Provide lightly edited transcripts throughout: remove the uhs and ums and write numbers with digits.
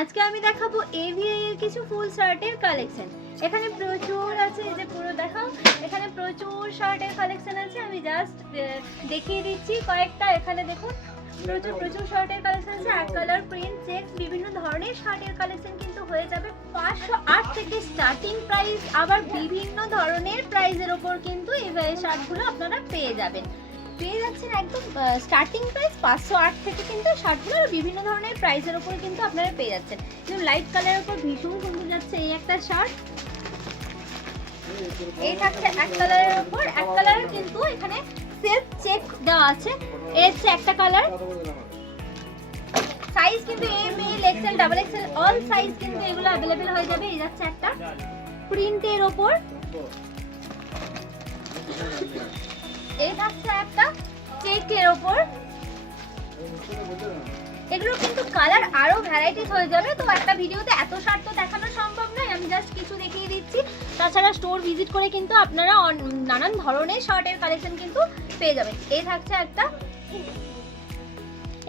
আজকে আমি দেখাবো এভিআই এর কিছু ফুল শার্টের কালেকশন। এখানে প্রচুর আছে, এই যে পুরো দেখাও, এখানে প্রচুর শার্টের কালেকশন আছে। আমি জাস্ট দেখিয়ে দিচ্ছি কয়েকটা। এখানে দেখুন প্রচুর শার্টের কালেকশন আছে। এক কালার, প্রিন্ট, চেকস, বিভিন্ন ধরনের শার্টের কালেকশন কিন্তু হয়ে যাবে। 508 থেকে স্টার্টিং প্রাইস, আবার বিভিন্ন ধরনের প্রাইসের ওপর কিন্তু এভিআই শার্টগুলো আপনারা পেয়ে যাবেন। পেয়ে যাচ্ছেন একদম স্টার্টিং প্রাইস 508 থেকে কিন্তু শার্টগুলো বিভিন্ন ধরনের প্রাইসের উপরে কিন্তু আপনারা পেয়ে যাচ্ছেন। যেমন লাইট কালারের উপর ভীষণ সুন্দর যাচ্ছে এই একটা শার্ট। এই থাকছে এক কালারের উপর, এক কালারের কিন্তু এখানে সেলফ চেক দেওয়া আছে। এই হচ্ছে একটা কালার। সাইজ কিন্তু M, L, XL, double XL all size কিন্তু এগুলো अवेलेबल হয়ে যাবে। এই যাচ্ছে একটা প্রিন্টের উপর। এই থাকছে একটা চেকের উপর। এগুলো কিন্তু কালার আরো ভ্যারাইটিস হয়ে যাবে। তো একটা ভিডিওতে এত শার্ট তো দেখানো সম্ভব নয়, আমি জাস্ট কিছু দেখিয়ে দিচ্ছি। তাছাড়া স্টোর ভিজিট করে কিন্তু আপনারা নানান ধরনের শার্টের কালেকশন কিন্তু পেয়ে যাবেন। এই থাকছে একটা।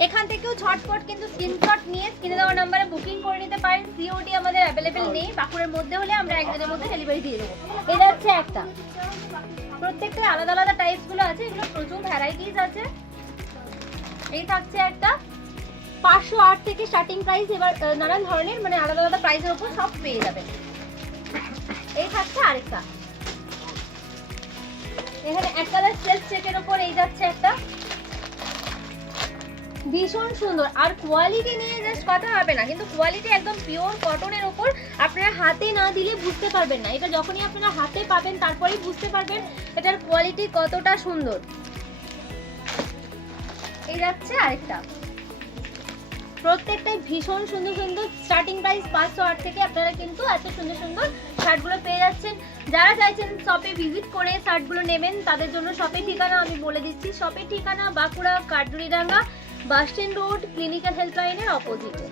এখান থেকেও ঝটপট কিন্তু স্ক্রিনশট নিয়ে স্ক্রিনে দেওয়া নম্বরে বুকিং করে নিতে পারেন। সিওডি আমাদের অ্যাভেলেবেল নেই, বাঁকুড়ার মধ্যে হলে আমরা একদিনের মধ্যে ডেলিভারি দিয়ে দেবো। এই যাচ্ছে একটা। প্রত্যেকটা আলাদা আলাদা টাইপস গুলো আছে, এগুলো প্রচুর ভ্যারাইটিস আছে। এই থাকছে একটা 508 থেকে স্টার্টিং প্রাইস। এবার নানান ধরনের মানে আলাদা আলাদা প্রাইসের উপর সব পেয়ে যাবেন। এই থাকছে আরেকটা। এখানে এক কালার সেলফ চেকের উপর এই যাচ্ছে একটা, ভীষণ সুন্দর। আর কোয়ালিটি নিয়ে জাস্ট কথা হবে না, কিন্তু কোয়ালিটি একদম পিওর কটনের উপর। আপনারা হাতে না দিলে বুঝতে পারবেন না, এটা যখনই আপনারা হাতে পাবেন তারপরেই বুঝতে পারবেন এটার কোয়ালিটি কতটা সুন্দর। এই যাচ্ছে আরেকটা। প্রত্যেকটাই ভীষণ সুন্দর সুন্দর। স্টার্টিং প্রাইস 508 থেকে আপনারা কিন্তু এত সুন্দর সুন্দর শার্টগুলো পেয়ে যাচ্ছেন। যারা চাইছেন শপে ভিজিট করে শার্টগুলো নেবেন তাদের জন্য শপের ঠিকানা আমি বলে দিচ্ছি। শপের ঠিকানা Bankura Katuridanga bus stand road, clinical হেল্পলাইনের অপোজিটে।